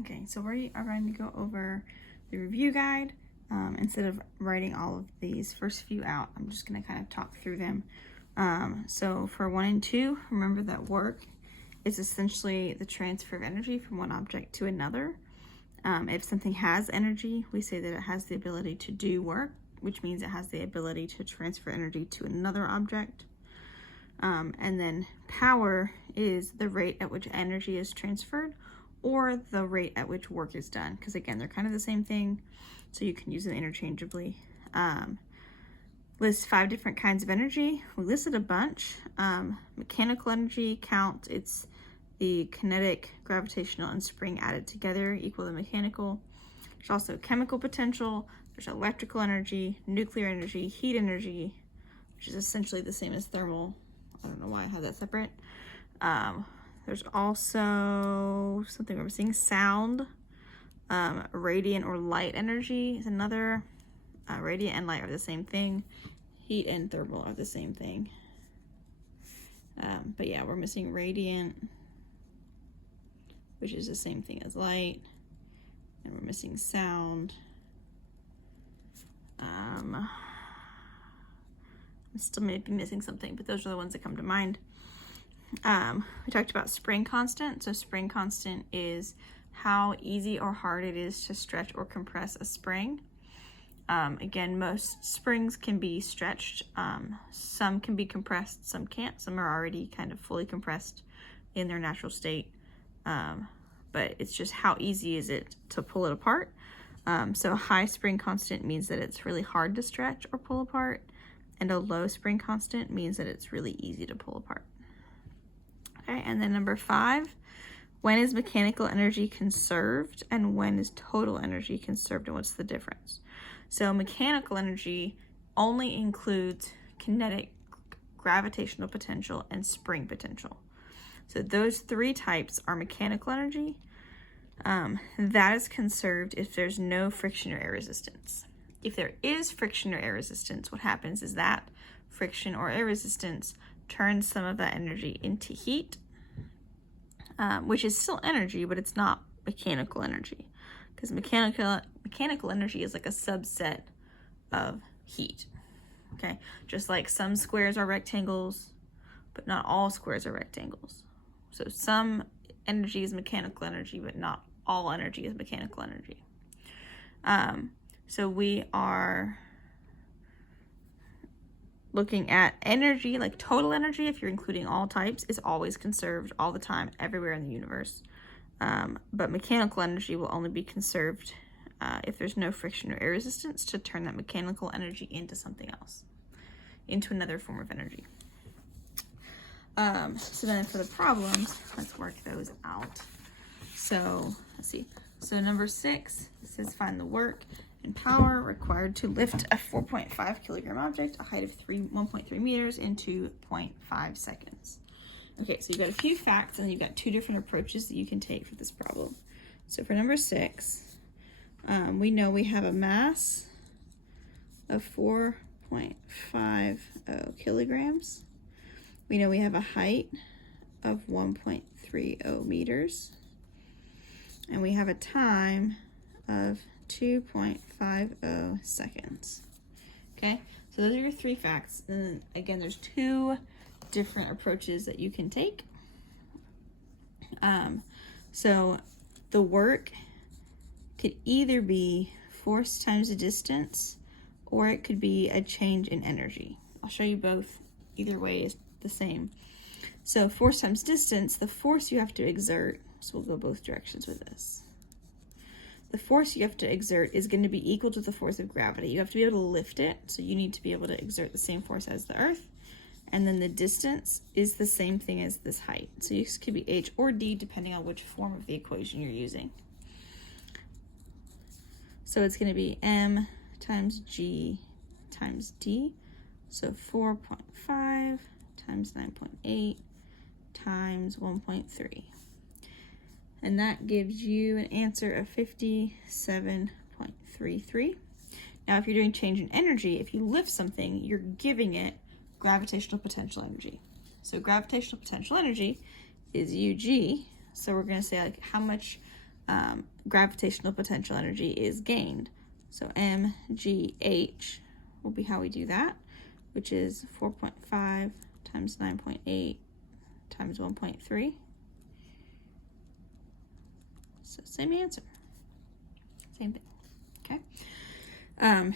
Okay, so we are going to go over the review guide. Instead of writing all of these first few out, I'm just going to kind of talk through them. So for 1 and 2, remember that work is essentially the transfer of energy from one object to another. If something has energy, we say that it has the ability to do work, which means it has the ability to transfer energy to another object. And then power is the rate at which energy is transferred, or the rate at which work is done, because again, they're kind of the same thing, so you can use them interchangeably. List 5 different kinds of energy. We listed a bunch. Mechanical energy count, it's the kinetic, gravitational, and spring added together equal the mechanical. There's also chemical potential, there's electrical energy, nuclear energy, heat energy, which is essentially the same as thermal. I don't know why I have that separate. There's also something we're missing, sound. Radiant or light energy is another. Radiant and light are the same thing. Heat and thermal are the same thing. But yeah, we're missing radiant, which is the same thing as light. And we're missing sound. I'm still maybe missing something, but those are the ones that come to mind. We talked about spring constant. So spring constant is how easy or hard it is to stretch or compress a spring. Again, most springs can be stretched. Some can be compressed, some can't. Some are already kind of fully compressed in their natural state. But it's just how easy is it to pull it apart. So a high spring constant means that it's really hard to stretch or pull apart, and a low spring constant means that it's really easy to pull apart. Okay, and then number 5, when is mechanical energy conserved and when is total energy conserved, and what's the difference? So mechanical energy only includes kinetic, gravitational potential, and spring potential. So those 3 types are mechanical energy. That is conserved if there's no friction or air resistance. If there is friction or air resistance, what happens is that friction or air resistance turns some of that energy into heat, which is still energy, but it's not mechanical energy, because mechanical energy is like a subset of heat. Okay, just like some squares are rectangles, but not all squares are rectangles. So some energy is mechanical energy, but not all energy is mechanical energy. So we are looking at energy, like total energy, if you're including all types, is always conserved all the time, everywhere in the universe. But mechanical energy will only be conserved if there's no friction or air resistance to turn that mechanical energy into something else, into another form of energy. So then for the problems, let's work those out. So let's see. So number 6, it says find the work and power required to lift a 4.5 kilogram object, a height of 1.3 meters in 2.5 seconds. Okay, so you've got a few facts, and then you've got 2 different approaches that you can take for this problem. So for number 6, we know we have a mass of 4.50 kilograms. We know we have a height of 1.30 meters. And we have a time of 2.50 seconds. Okay, so those are your 3 facts. And then again, there's 2 different approaches that you can take. So the work could either be force times the distance, or it could be a change in energy. I'll show you both. Either way is the same. So force times distance, the force you have to exert, so we'll go both directions with this. The force you have to exert is going to be equal to the force of gravity. You have to be able to lift it, so you need to be able to exert the same force as the Earth. And then the distance is the same thing as this height. So this could be h or d depending on which form of the equation you're using. So it's going to be m times g times d. So 4.5 times 9.8 times 1.3. And that gives you an answer of 57.33. Now, if you're doing change in energy, if you lift something, you're giving it gravitational potential energy. So gravitational potential energy is UG. So we're going to say like how much gravitational potential energy is gained. So mgh will be how we do that, which is 4.5 times 9.8 times 1.3. So same answer. Same thing. Okay.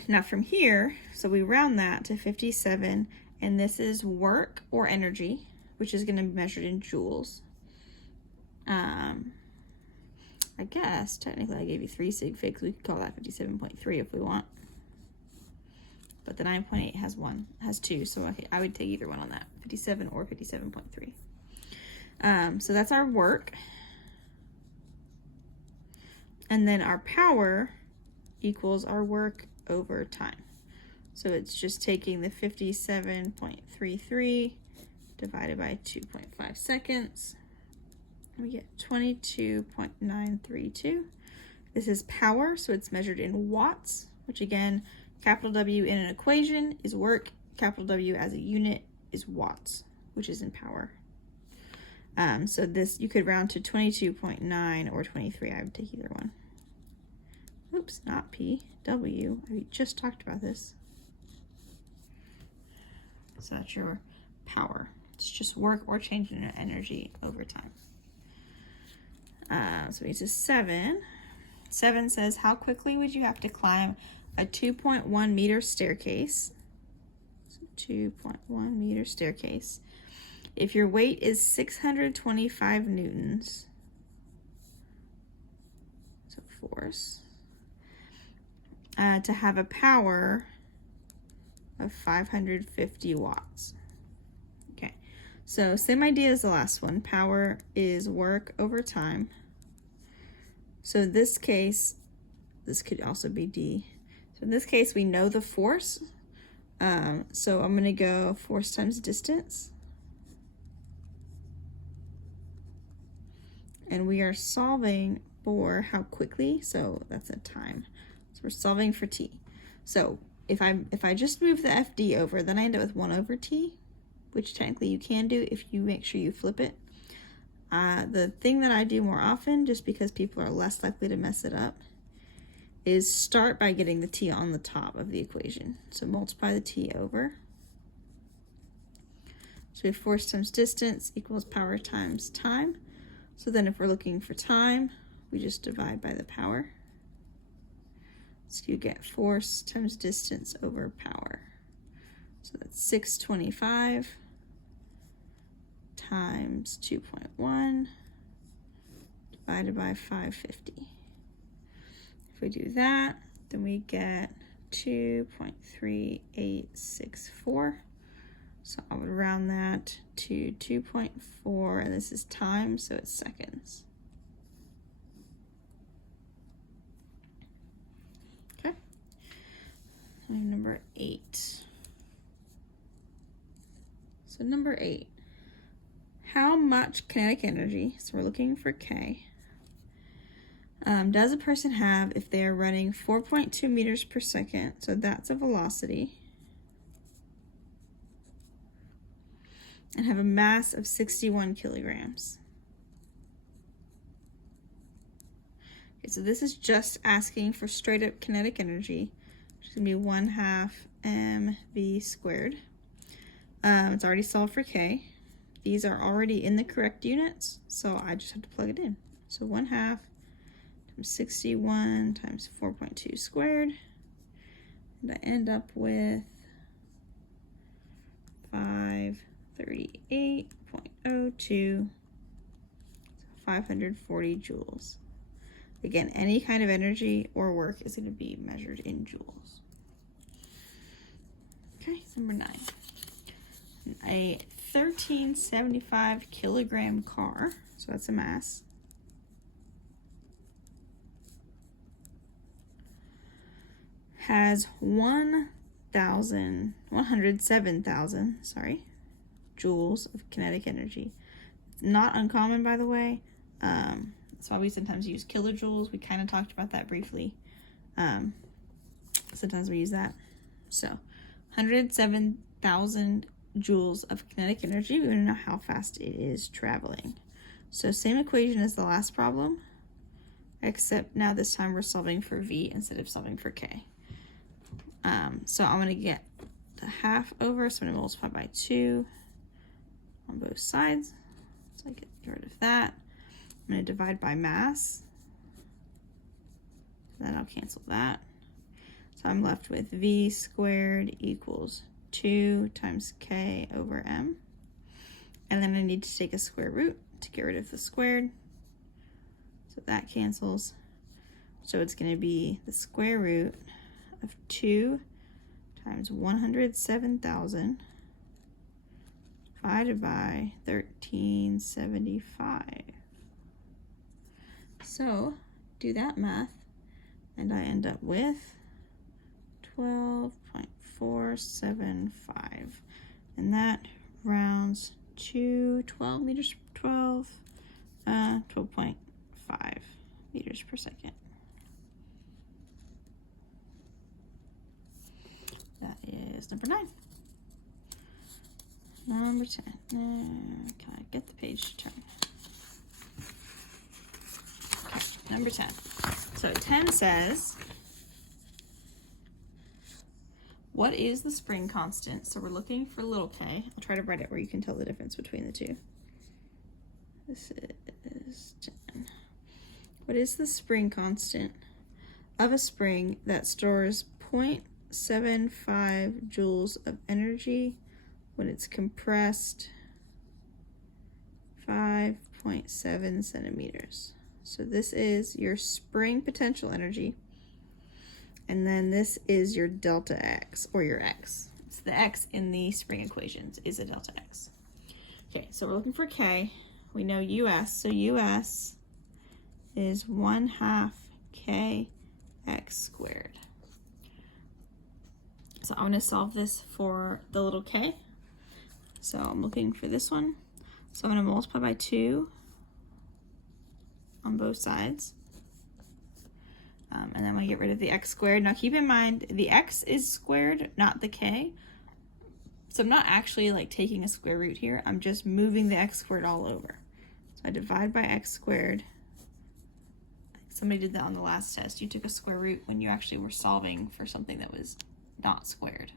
Now from here, so we round that to 57, and this is work or energy, which is going to be measured in joules. I guess technically I gave you 3 sig figs. We could call that 57.3 if we want. But the 9.8 has 2, so I would take either one on that, 57 or 57.3. So that's our work. And then our power equals our work over time. So it's just taking the 57.33 divided by 2.5 seconds. We get 22.932. This is power, so it's measured in watts, which again, capital W in an equation is work, capital W as a unit is watts, which is in power. So this, you could round to 22.9 or 23. I would take either one. Oops, not P, W. We just talked about this. So that's your power. It's just work or change in energy over time. So we get to 7. 7 says, how quickly would you have to climb a 2.1 meter staircase? So 2.1 meter staircase. If your weight is 625 newtons, so force, to have a power of 550 watts. Okay, so same idea as the last one. Power is work over time. So in this case, this could also be D. So in this case, we know the force. So I'm going to go force times distance. And we are solving for how quickly, so that's a time. So we're solving for T. So if I just move the FD over, then I end up with 1 over T, which technically you can do if you make sure you flip it. The thing that I do more often, just because people are less likely to mess it up, is start by getting the T on the top of the equation. So multiply the T over. So we have force times distance equals power times time. So then if we're looking for time, we just divide by the power. So you get force times distance over power. So that's 625 times 2.1 divided by 550. If we do that, then we get 2.3864. So I would round that to 2.4, and this is time, so it's seconds. Okay. And number 8. So number 8. How much kinetic energy, so we're looking for K, does a person have if they are running 4.2 meters per second, so that's a velocity, and have a mass of 61 kilograms? Okay, so this is just asking for straight up kinetic energy, which is going to be 1/2 mv squared. It's already solved for K. These are already in the correct units, so I just have to plug it in. So 1/2 times 61 times 4.2 squared, and I end up with 538.02, 540 joules. Again, any kind of energy or work is going to be measured in joules. Okay, number 9. A 1375 kilogram car, so that's a mass, has 107,000 joules of kinetic energy. It's not uncommon, by the way. That's why we sometimes use kilojoules. We kind of talked about that briefly. Sometimes we use that. So 107,000 joules of kinetic energy. We want to know how fast it is traveling. So same equation as the last problem. except now this time we're solving for V instead of solving for K. So I'm going to get the half over, so I'm going to multiply by 2 on both sides. So I get rid of that. I'm going to divide by mass. Then I'll cancel that. So I'm left with V squared equals 2 times K over M. And then I need to take a square root to get rid of the squared. So that cancels. So it's going to be the square root of 2 times 107,000 divided by 1375. So do that math, and I end up with 12.475, and that rounds to 12.5 meters per second. That is number 9. Number 10. Can I get the page to turn? Okay, number 10. So 10 says, what is the spring constant? So we're looking for little k. I'll try to write it where you can tell the difference between the two. This is 10. What is the spring constant of a spring that stores 0.75 joules of energy when it's compressed 5.7 centimeters? So this is your spring potential energy, and then this is your delta x, or your x. It's the x in the spring equations is a delta x. Okay, so we're looking for k. We know US, so US is 1/2 kx squared. So I'm going to solve this for the little k. So I'm looking for this one. So I'm going to multiply by 2 on both sides. And then I'm going to get rid of the x squared. Now keep in mind, the x is squared, not the k. So I'm not actually like taking a square root here. I'm just moving the x squared all over. So I divide by x squared. Somebody did that on the last test. You took a square root when you actually were solving for something that was not squared.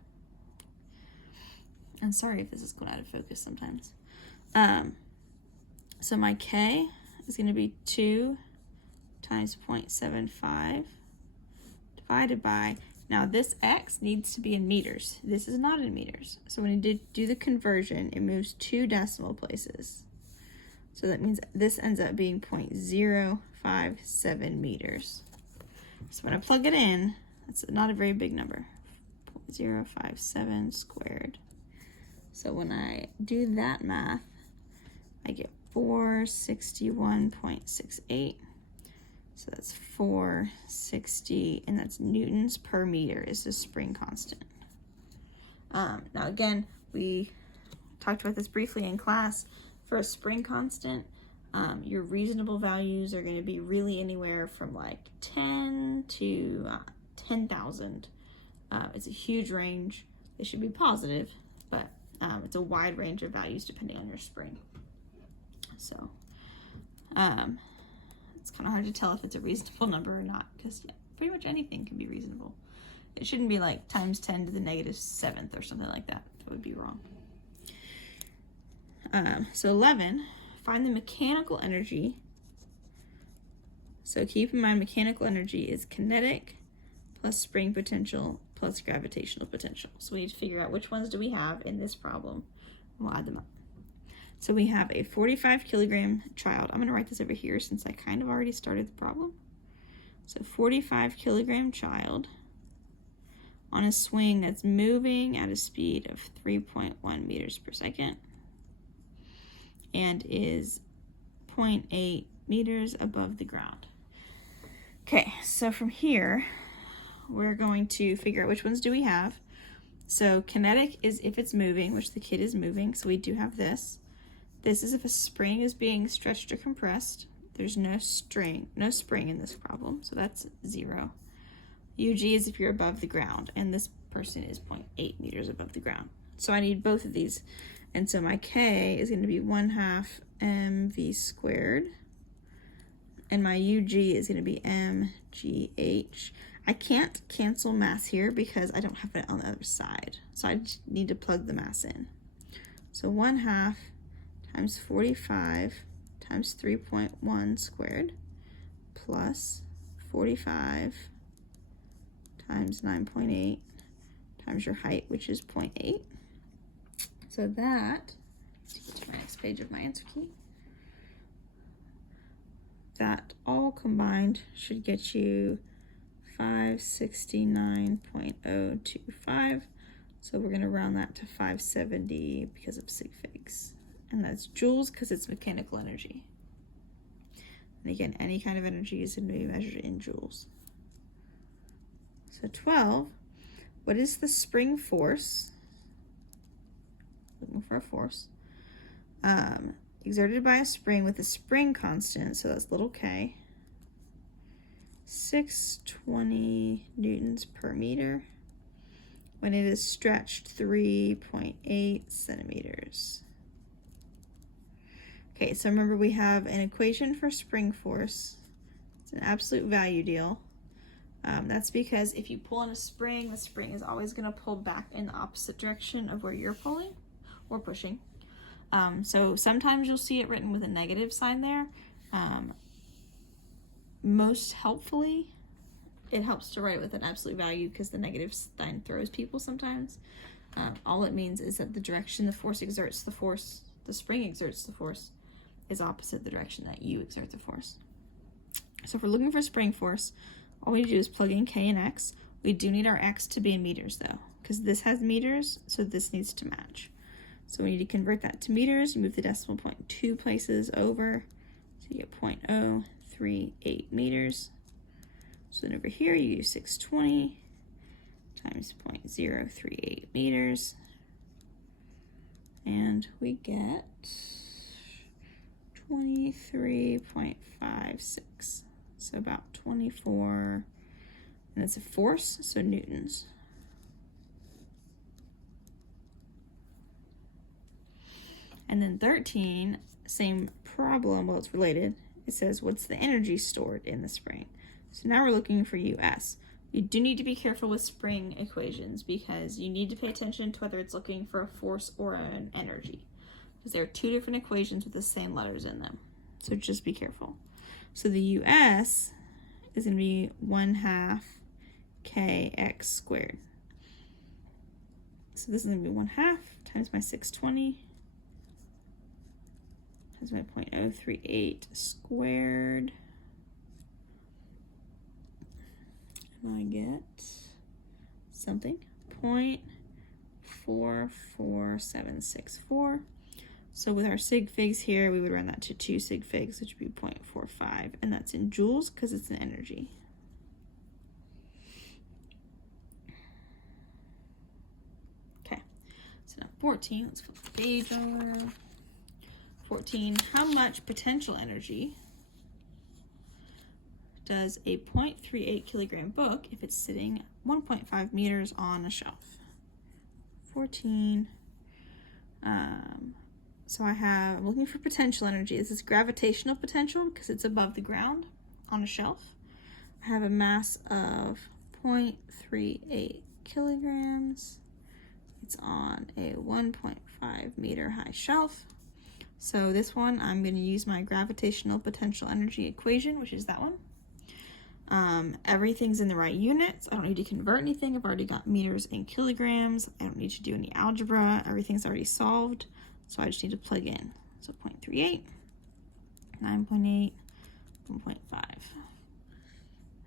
I'm sorry if this is going out of focus sometimes. So my k is going to be 2 times 0.75 divided by, now this x needs to be in meters. This is not in meters. So when you do the conversion, it moves 2 decimal places. So that means this ends up being 0.057 meters. So when I plug it in, that's not a very big number. 0.057 squared. So when I do that math, I get 461.68. So that's 460, and that's newtons per meter is the spring constant. Now again, we talked about this briefly in class. For a spring constant, your reasonable values are going to be really anywhere from like 10 to 10,000. It's a huge range. They should be positive, but it's a wide range of values depending on your spring. So it's kind of hard to tell if it's a reasonable number or not, because pretty much anything can be reasonable. It shouldn't be like times 10 to the -7th or something like that. That would be wrong. So 11, find the mechanical energy. So keep in mind, mechanical energy is kinetic plus spring potential plus gravitational potential. So we need to figure out which ones do we have in this problem. We'll add them up. So we have a 45 kilogram child. I'm going to write this over here since I kind of already started the problem. So 45 kilogram child on a swing that's moving at a speed of 3.1 meters per second and is 0.8 meters above the ground. Okay, so from here, we're going to figure out which ones do we have. So kinetic is if it's moving, which the kid is moving, so we do have this. This is if a spring is being stretched or compressed. There's no spring in this problem, so that's 0. UG is if you're above the ground, and this person is 0.8 meters above the ground. So I need both of these. And so my K is going to be 1/2 mv squared. and my UG is going to be MGH. I can't cancel mass here because I don't have it on the other side. So I just need to plug the mass in. So 1/2 times 45 times 3.1 squared plus 45 times 9.8 times your height, which is 0.8. So that, let's get to my next page of my answer key. That all combined should get you 569.025. So we're going to round that to 570 because of sig figs. And that's joules because it's mechanical energy. And again, any kind of energy is going to be measured in joules. So 12, what is the spring force? Looking for a force. Exerted by a spring with a spring constant, so that's little k, 620 newtons per meter when it is stretched 3.8 centimeters. Okay, so remember we have an equation for spring force. It's an absolute value deal. That's because if you pull on a spring, the spring is always going to pull back in the opposite direction of where you're pulling or pushing. So sometimes you'll see it written with a negative sign there. Most helpfully, it helps to write with an absolute value because the negative sign throws people sometimes. All it means is that the direction the force exerts the force, the spring exerts the force, is opposite the direction that you exert the force. So if we're looking for spring force, all we need to do is plug in K and X. We do need our X to be in meters though, because this has meters, so this needs to match. So we need to convert that to meters. You move the decimal point 2 places over, so you get 0.038 meters. So then over here you use 620 times 0.038 meters, and we get 23.56. So about 24, and it's a force, so newtons. And then 13, same problem, well, it's related. It says, what's the energy stored in the spring? So now we're looking for US. You do need to be careful with spring equations because you need to pay attention to whether it's looking for a force or an energy, because there are two different equations with the same letters in them. So just be careful. So the US is going to be 1/2 kx squared. So this is going to be 1/2 times my 620 times my 0.038 squared. And I get something, 0.44764. So with our sig figs here, we would run that to 2 sig figs, which would be 0.45, and that's in joules because it's an energy. Okay, so now 14, let's flip the page over. 14, how much potential energy does a 0.38 kilogram book if it's sitting 1.5 meters on a shelf? 14, so I'm looking for potential energy. This is gravitational potential because it's above the ground on a shelf. I have a mass of 0.38 kilograms. It's on a 1.5 meter high shelf. So this one, I'm going to use my gravitational potential energy equation, which is that one. Everything's in the right units. I don't need to convert anything. I've already got meters and kilograms. I don't need to do any algebra. Everything's already solved. So I just need to plug in. So 0.38, 9.8, 1.5.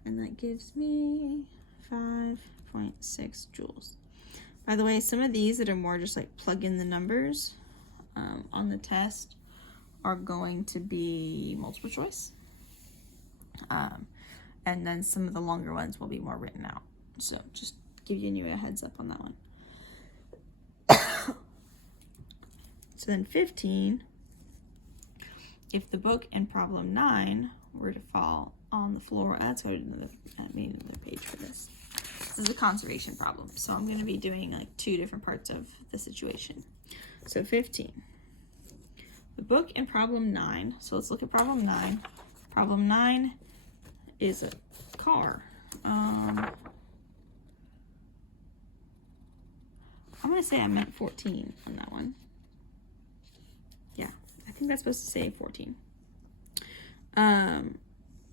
And that gives me 5.6 joules. By the way, some of these that are more just like plug in the numbers on the test are going to be multiple choice. And then some of the longer ones will be more written out. So just giving you a heads up on that one. So then 15, if the book and problem 9 were to fall on the floor, that's what I made another page for this. This is a conservation problem. So I'm going to be doing like 2 different parts of the situation. So 15, the book and problem 9. So let's look at problem 9. Problem 9 is a car. I'm going to say I meant 14 on that one. Yeah, I think that's supposed to say 14.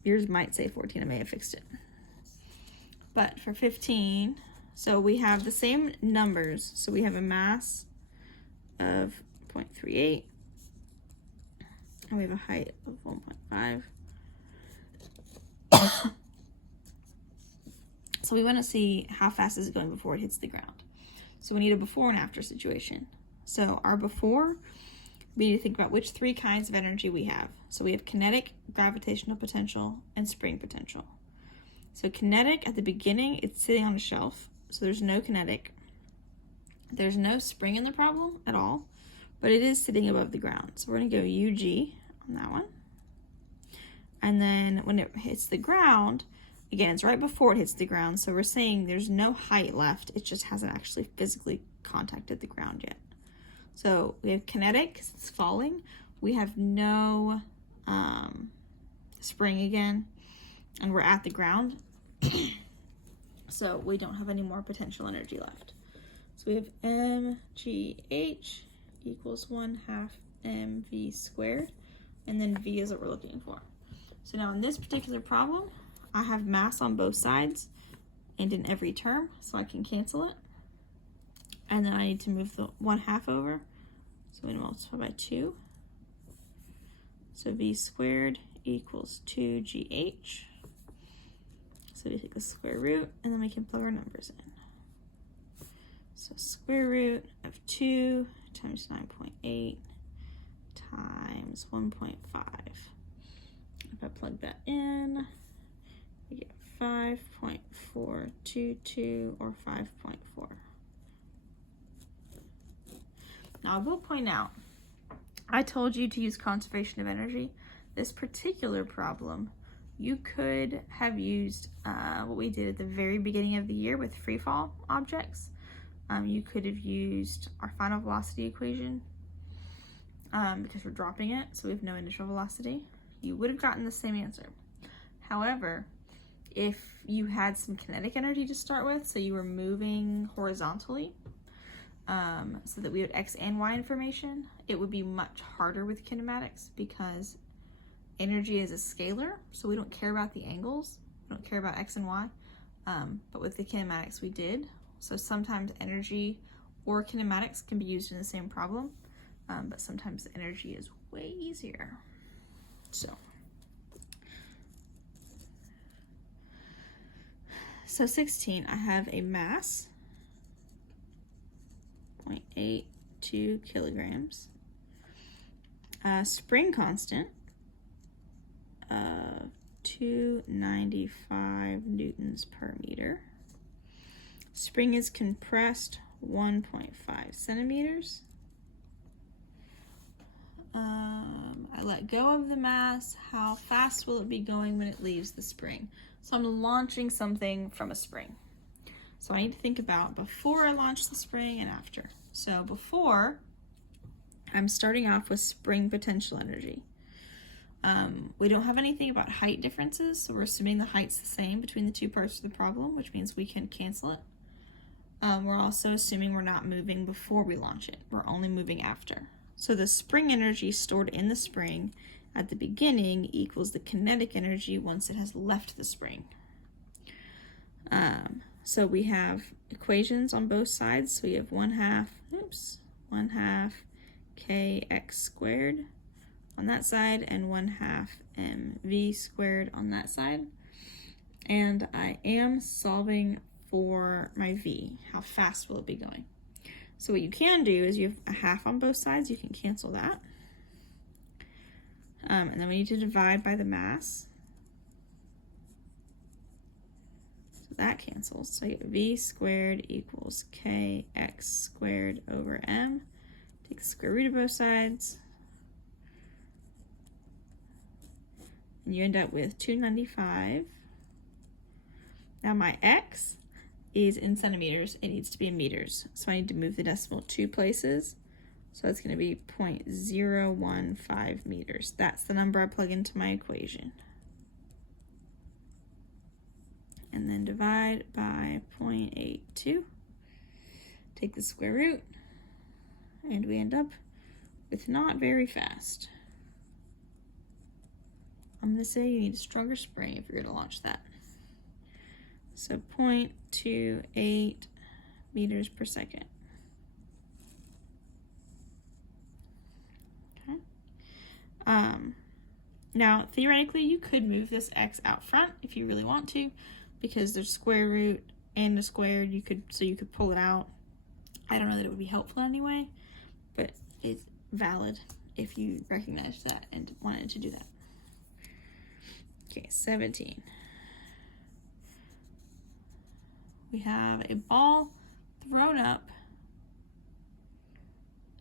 Yours might say 14. I may have fixed it. But for 15, so we have the same numbers. So we have a mass of 0.38, and we have a height of 1.5. So we want to see how fast is it going before it hits the ground. So we need a before and after situation. So our before, we need to think about which 3 kinds of energy we have. So we have kinetic, gravitational potential, and spring potential. So kinetic, at the beginning, it's sitting on a shelf. So there's no kinetic. There's no spring in the problem at all, but it is sitting above the ground. So we're going to go UG on that one. And then when it hits the ground, again, it's right before it hits the ground. So we're saying there's no height left. It just hasn't actually physically contacted the ground yet. So we have kinetic, because it's falling. We have no spring again, and we're at the ground. So we don't have any more potential energy left. So we have mgh equals 1/2 mv squared, and then v is what we're looking for. So now in this particular problem, I have mass on both sides and in every term, so I can cancel it. And then I need to move the 1/2 over. So we multiply by 2. So v squared equals 2gh. So we take the square root, and then we can plug our numbers in. So square root of 2 times 9.8 times 1.5. If I plug that in, we get 5.422 or 5.4. Now I will point out, I told you to use conservation of energy. This particular problem, you could have used what we did at the very beginning of the year with free fall objects. You could have used our final velocity equation because we're dropping it, so we have no initial velocity. You would have gotten the same answer. However, if you had some kinetic energy to start with, so you were moving horizontally, so that we had X and Y information, it would be much harder with kinematics because energy is a scalar, so we don't care about the angles, we don't care about X and Y, but with the kinematics we did. So sometimes energy or kinematics can be used in the same problem, but sometimes energy is way easier. So 16, I have a mass, 0.82 kilograms, spring constant of 295 newtons per meter. Spring is compressed 1.5 centimeters. I let go of the mass. How fast will it be going when it leaves the spring? So I'm launching something from a spring. So I need to think about before I launch the spring and after. So before, I'm starting off with spring potential energy. We don't have anything about height differences, so we're assuming the height's the same between the two parts of the problem, which means we can cancel it. We're also assuming we're not moving before we launch it. We're only moving after. So the spring energy stored in the spring at the beginning equals the kinetic energy once it has left the spring. So we have equations on both sides. So we have 1/2 kx squared on that side and 1/2 mv squared on that side. And I am solving for my v. How fast will it be going? So what you can do is you have a half on both sides. You can cancel that. And then we need to divide by the mass. So that cancels. So you get v squared equals kx squared over m. Take the square root of both sides. And you end up with 295. Now my x is in centimeters. It needs to be in meters. So I need to move the decimal 2 places. So it's going to be 0.015 meters. That's the number I plug into my equation. and then divide by 0.82. Take the square root, and we end up with not very fast. I'm going to say you need a stronger spring if you're going to launch that. So 0.28 meters per second. Okay. Now, theoretically, you could move this x out front if you really want to, because there's square root and a squared. You could pull it out. I don't know that it would be helpful anyway, but it's valid if you recognize that and wanted to do that. Okay, 17. We have a ball thrown up,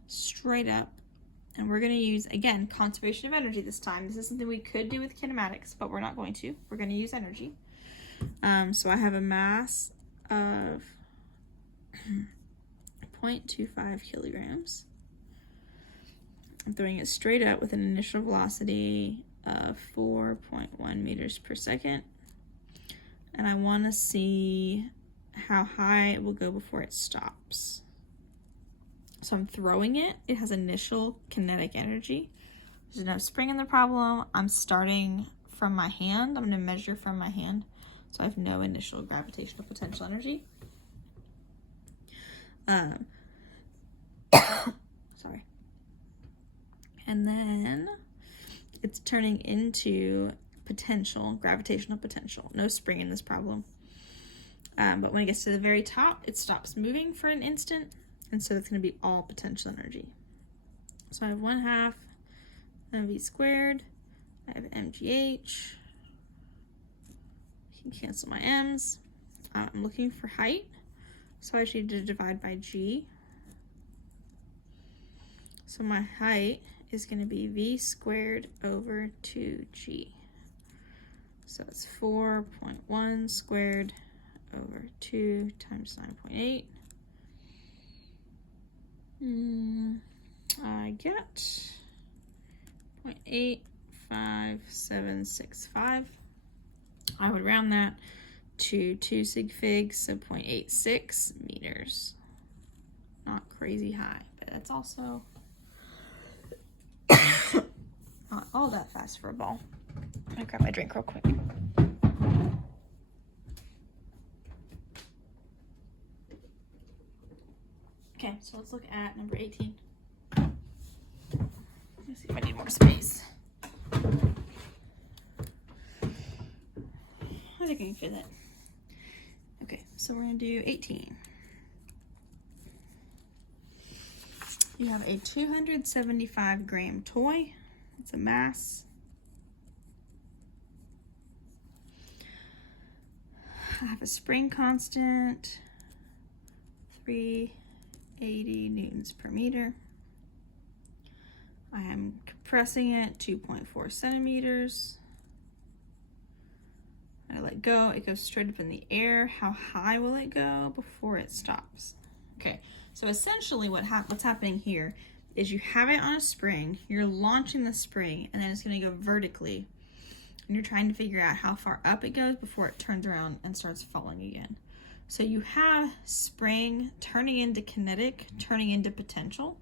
straight up, and we're going to use, again, conservation of energy this time. This is something we could do with kinematics, but we're not going to. We're going to use energy. So I have a mass of 0.25 kilograms. I'm throwing it straight up with an initial velocity of 4.1 meters per second. And I want to see how high it will go before it stops. So I'm throwing it. It has initial kinetic energy. There's no spring in the problem. I'm starting from my hand. I'm going to measure from my hand. So I have no initial gravitational potential energy. Sorry. And then it's turning into potential, gravitational potential. No spring in this problem. But when it gets to the very top, it stops moving for an instant. And so it's going to be all potential energy. So I have 1/2 mv squared. I have mgh. You can cancel my m's. I'm looking for height. So I just need to divide by g. So my height is going to be v squared over 2g. So it's 4.1 squared over 2 times 9.8. I get 0.85765. I would round that to 2 sig figs, so 0.86 meters. Not crazy high, but that's also not all that fast for a ball. I'm gonna grab my drink real quick. Okay, so let's look at number 18. Let's see if I need more space. I think I can fit it. Okay, so we're gonna do 18. You have a 275 gram toy. It's a mass. I have a spring constant, 380 newtons per meter. I am compressing it 2.4 centimeters. I let go, it goes straight up in the air. How high will it go before it stops? Okay, so essentially what's happening here is you have it on a spring, you're launching the spring, and then it's gonna go vertically. And you're trying to figure out how far up it goes before it turns around and starts falling again. So you have spring turning into kinetic, turning into potential.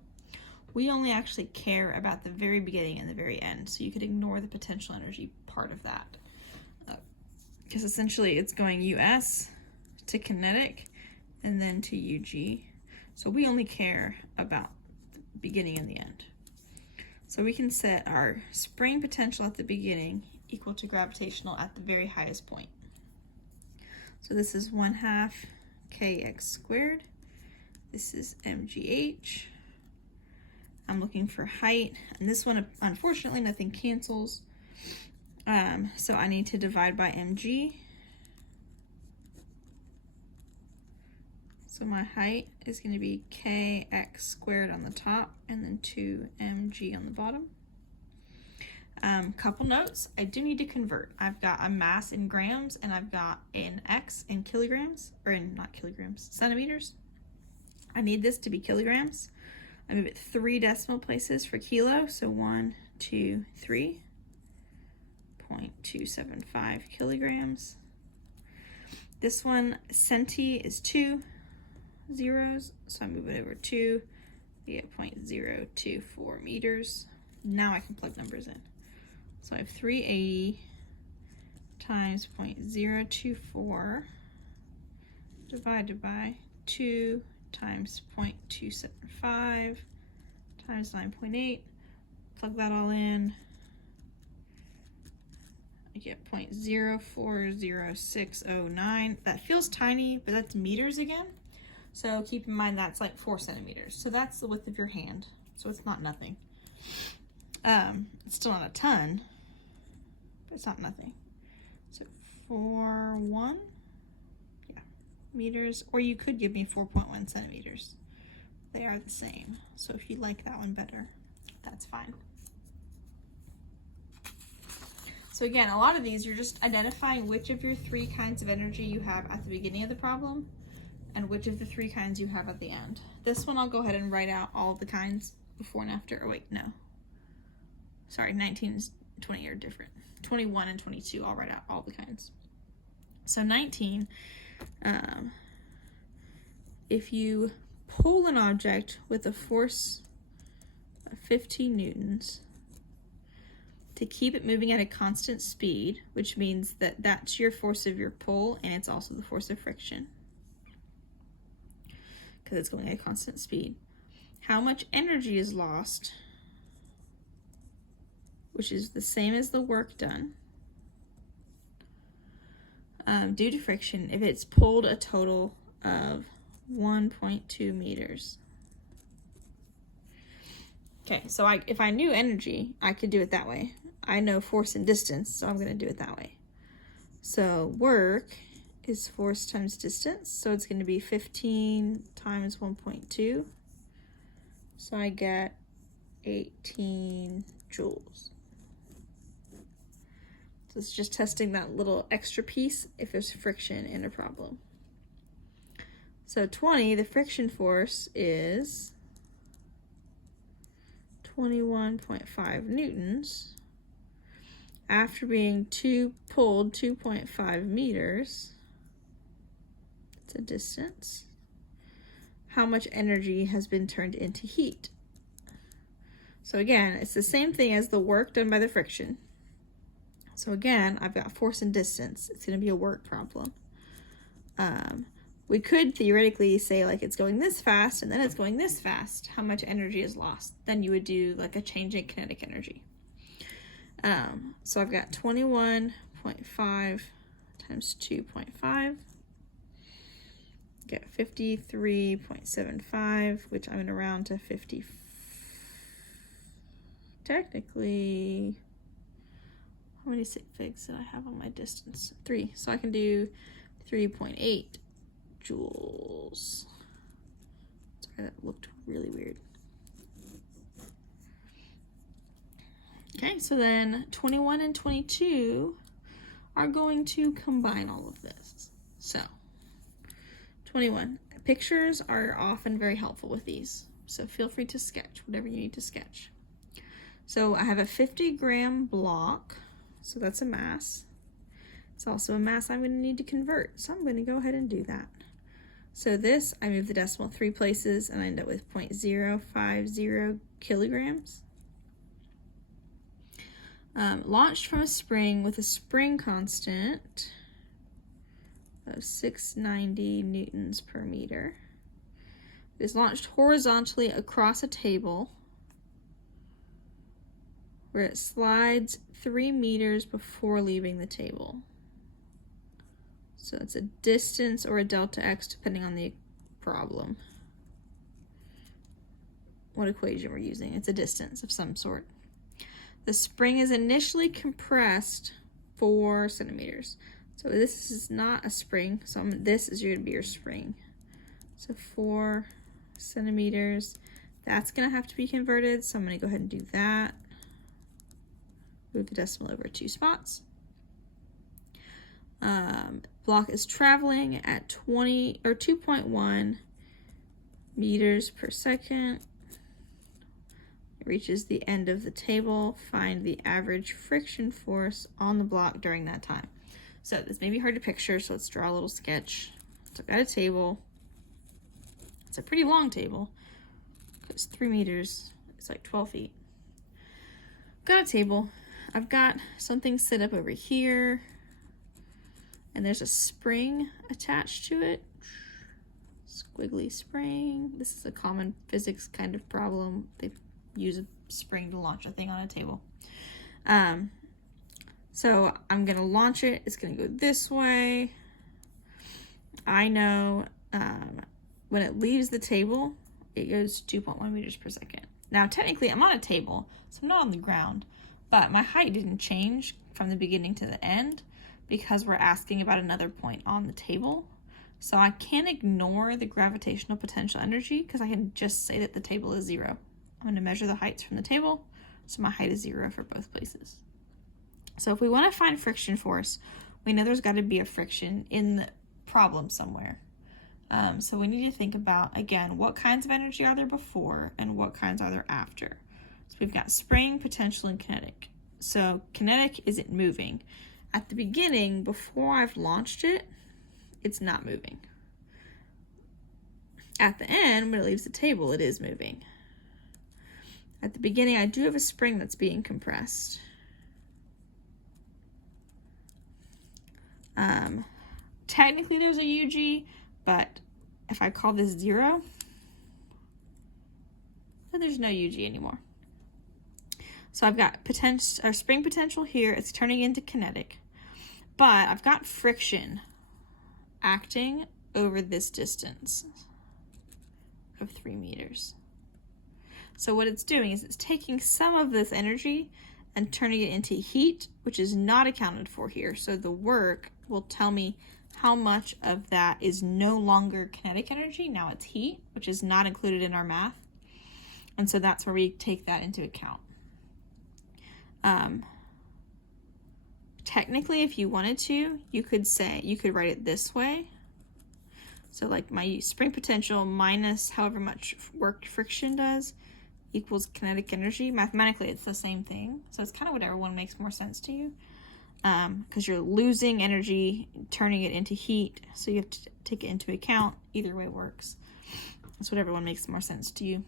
We only actually care about the very beginning and the very end. So you could ignore the potential energy part of that. Because essentially it's going US to kinetic and then to UG. So we only care about the beginning and the end. So we can set our spring potential at the beginning equal to gravitational at the very highest point. So this is 1/2 kx squared. This is mgh. I'm looking for height, and this one, unfortunately, nothing cancels. So I need to divide by mg. So my height is going to be kx squared on the top and then 2mg on the bottom. Couple notes, I do need to convert. I've got a mass in grams and I've got an x in kilograms, or in, not kilograms, centimeters. I need this to be kilograms. I move it 3 decimal places for kilo, so 1, 2, 3, 0.275 kilograms. This one, centi, is 2 zeros, so I move it over 2, we get 0.024 meters. Now I can plug numbers in. So I have 380 times 0.024 divided by 2 times 0.275 times 9.8. Plug that all in. I get 0.040609. That feels tiny, but that's meters again. So keep in mind that's like 4 centimeters. So that's the width of your hand. So it's not nothing. It's still not a ton, but it's not nothing. So 4.1, yeah, meters, or you could give me 4.1 centimeters. They are the same. So if you like that one better, that's fine. So again, a lot of these, you're just identifying which of your 3 kinds of energy you have at the beginning of the problem and which of the 3 kinds you have at the end. This one, I'll go ahead and write out all the kinds before and after. Oh wait, no. Sorry, 19 and 20 are different. 21 and 22, I'll write out all the kinds. So 19, if you pull an object with a force of 15 newtons, to keep it moving at a constant speed, which means that that's your force of your pull and it's also the force of friction because it's going at a constant speed. How much energy is lost, which is the same as the work done, due to friction if it's pulled a total of 1.2 meters. Okay, so if I knew energy, I could do it that way. I know force and distance, so I'm going to do it that way. So work is force times distance, so it's going to be 15 times 1.2. So I get 18 joules. So it's just testing that little extra piece if there's friction in a problem. So 20, the friction force is 21.5 newtons. After being pulled 2.5 meters, it's a distance. How much energy has been turned into heat? So again, it's the same thing as the work done by the friction. So again, I've got force and distance. It's going to be a work problem. We could theoretically say like it's going this fast and then it's going this fast. How much energy is lost? Then you would do like a change in kinetic energy. So I've got 21.5 times 2.5. Get 53.75, which I'm going to round to 50. Technically, how many sig figs did I have on my distance? 3. So I can do 3.8 joules. Sorry, that looked really weird. Okay, so then 21 and 22 are going to combine all of this. So 21. Pictures are often very helpful with these, so feel free to sketch whatever you need to sketch. So I have a 50-gram block, so that's a mass. It's also a mass I'm going to need to convert, so I'm going to go ahead and do that. So this, I move the decimal 3 places and I end up with 0.050 kilograms. Launched from a spring with a spring constant of 690 newtons per meter. It is launched horizontally across a table where it slides 3 meters before leaving the table. So it's a distance or a delta x depending on the problem. What equation we're using. It's a distance of some sort. The spring is initially compressed 4 centimeters. So this is not a spring, so this is going to be your spring. So 4 centimeters. That's going to have to be converted, so I'm going to go ahead and do that. Move the decimal over 2 spots. Block is traveling at 2.1 meters per second. It reaches the end of the table. Find the average friction force on the block during that time. So this may be hard to picture, so let's draw a little sketch. So I've got a table. It's a pretty long table. It's 3 meters. It's like 12 feet. Got a table. I've got something set up over here. And there's a spring attached to it. Squiggly spring. This is a common physics kind of problem. They use a spring to launch a thing on a table. So I'm gonna launch it. It's gonna go this way. I know when it leaves the table, it goes 2.1 meters per second. Now, technically, I'm on a table, so I'm not on the ground, but my height didn't change from the beginning to the end because we're asking about another point on the table. So I can't ignore the gravitational potential energy because I can just say that the table is 0. I'm going to measure the heights from the table, so my height is 0 for both places. So if we want to find friction force, we know there's got to be a friction in the problem somewhere. So we need to think about, again, what kinds of energy are there before and what kinds are there after. So we've got spring, potential, and kinetic. So kinetic isn't moving. At the beginning, before I've launched it, it's not moving. At the end, when it leaves the table, it is moving. At the beginning, I do have a spring that's being compressed. Technically, there's a UG, but if I call this 0, then there's no UG anymore. So I've got potential or spring potential here. It's turning into kinetic, but I've got friction acting over this distance of 3 meters. So what it's doing is it's taking some of this energy and turning it into heat, which is not accounted for here. So the work will tell me how much of that is no longer kinetic energy. Now it's heat, which is not included in our math. And so that's where we take that into account. Technically, if you wanted to, you could write it this way. So like my spring potential minus however much work friction does equals kinetic energy. Mathematically, it's the same thing. So it's kind of whatever one makes more sense to you. Because you're losing energy, turning it into heat. So you have to take it into account. Either way works. It's whatever one makes more sense to you.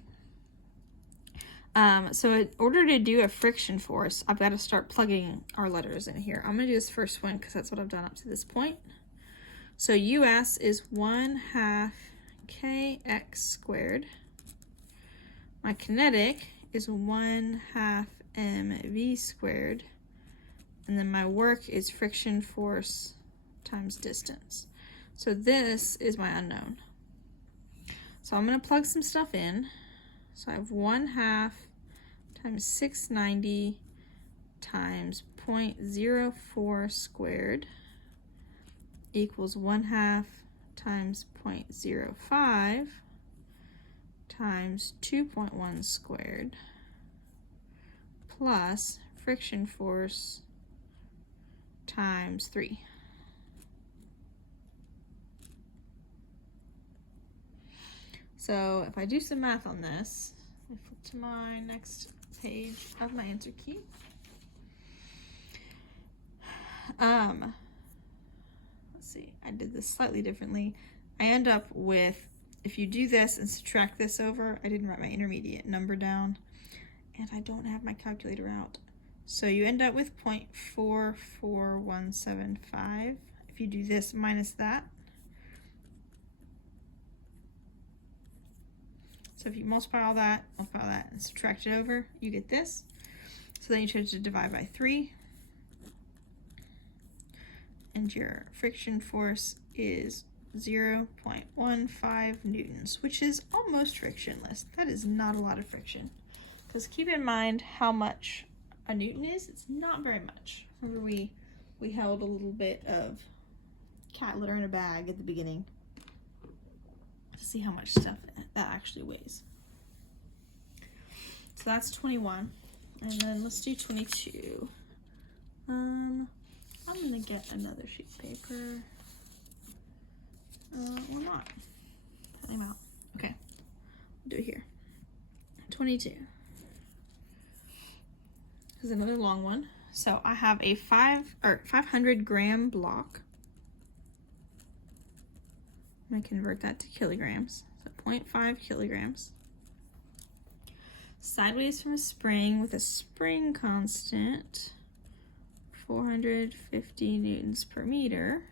So in order to do a friction force, I've got to start plugging our letters in here. I'm going to do this first one because that's what I've done up to this point. So US is 1/2 kx squared. My kinetic is 1/2 mv squared. And then my work is friction force times distance. So this is my unknown. So I'm going to plug some stuff in. So I have 1/2 times 690 times 0.04 squared equals 1/2 times 0.05 times 2.1 squared plus friction force times 3. So if I do some math on this, I flip to my next page of my answer key. Let's see, I did this slightly differently. I end up with, if you do this and subtract this over, I didn't write my intermediate number down, and I don't have my calculator out. So you end up with 0.44175. If you do this minus that. So if you multiply all that, and subtract it over, you get this. So then you try to divide by 3. And your friction force is 0.15 newtons, which is almost frictionless. That is not a lot of friction. Because keep in mind how much a newton is. It's not very much. Remember we held a little bit of cat litter in a bag at the beginning to see how much stuff that actually weighs. So that's 21. And then let's do 22. I'm gonna get another sheet of paper. Or not. Cut them out. Okay. I'll do it here. 22. This is another long one. So I have a 500 gram block. I'm gonna convert that to kilograms. So 0.5 kilograms. Sideways from a spring with a spring constant, 450 newtons per meter.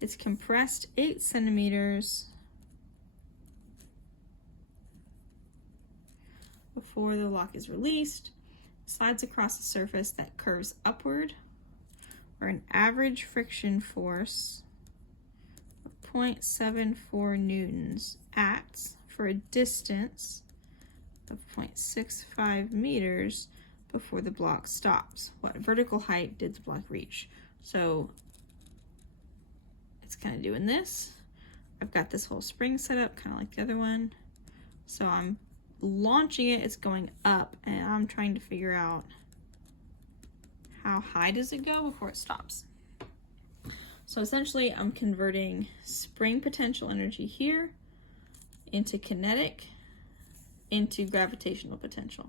It's compressed 8 centimeters before the block is released. Slides across a surface that curves upward, where an average friction force of 0.74 newtons acts for a distance of 0.65 meters before the block stops. What vertical height did the block reach? So it's kind of doing this. I've got this whole spring set up, kind of like the other one. So I'm launching it, it's going up, and I'm trying to figure out how high does it go before it stops. So essentially I'm converting spring potential energy here into kinetic into gravitational potential.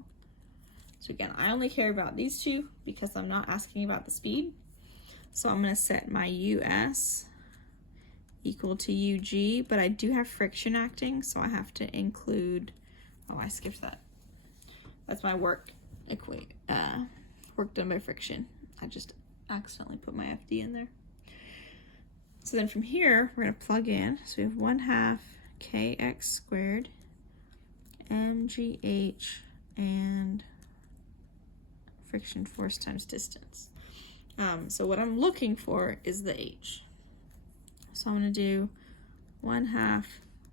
So again, I only care about these two because I'm not asking about the speed. So I'm going to set my US equal to UG, but I do have friction acting, so I have to include, oh, I skipped that. That's my work done by friction. I just accidentally put my FD in there. So then from here, we're going to plug in. So we have 1/2 kx squared mgh and friction force times distance. So what I'm looking for is the h. So I'm going to do 1/2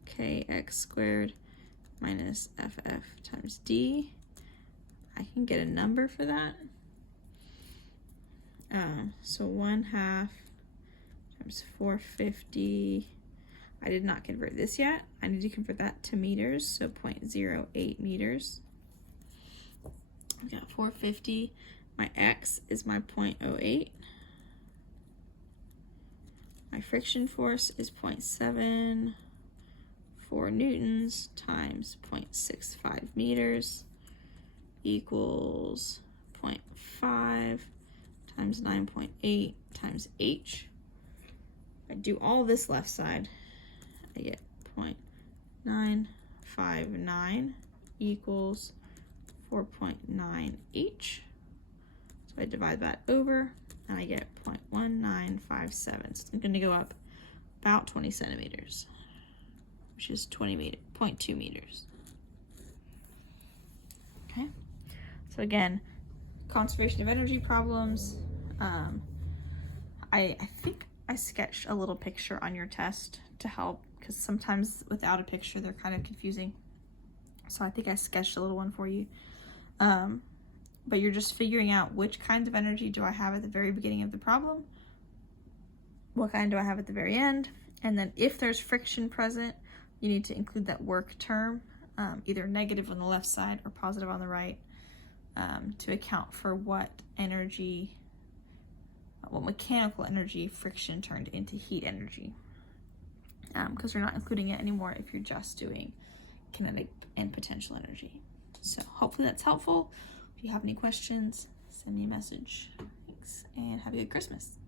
kx squared minus ff times d. I can get a number for that. So 1/2 times 450. I did not convert this yet. I need to convert that to meters, so 0.08 meters. I've got 450. My x is my 0.08. My friction force is 0.74 newtons times 0.65 meters equals 0.5 times 9.8 times h. If I do all this left side, I get 0.959 equals 4.9 h. So I divide that over and I get 0.1957. So it's going to go up about 20 centimeters, which is 0.2 meters. Okay. So again, conservation of energy problems. I think I sketched a little picture on your test to help, because sometimes without a picture they're kind of confusing. So I think I sketched a little one for you. But you're just figuring out which kinds of energy do I have at the very beginning of the problem, what kind do I have at the very end, and then if there's friction present, you need to include that work term, either negative on the left side or positive on the right, to account for what mechanical energy friction turned into heat energy. Because we're not including it anymore if you're just doing kinetic and potential energy. So hopefully that's helpful. If you have any questions, send me a message. Thanks, and have a good Christmas.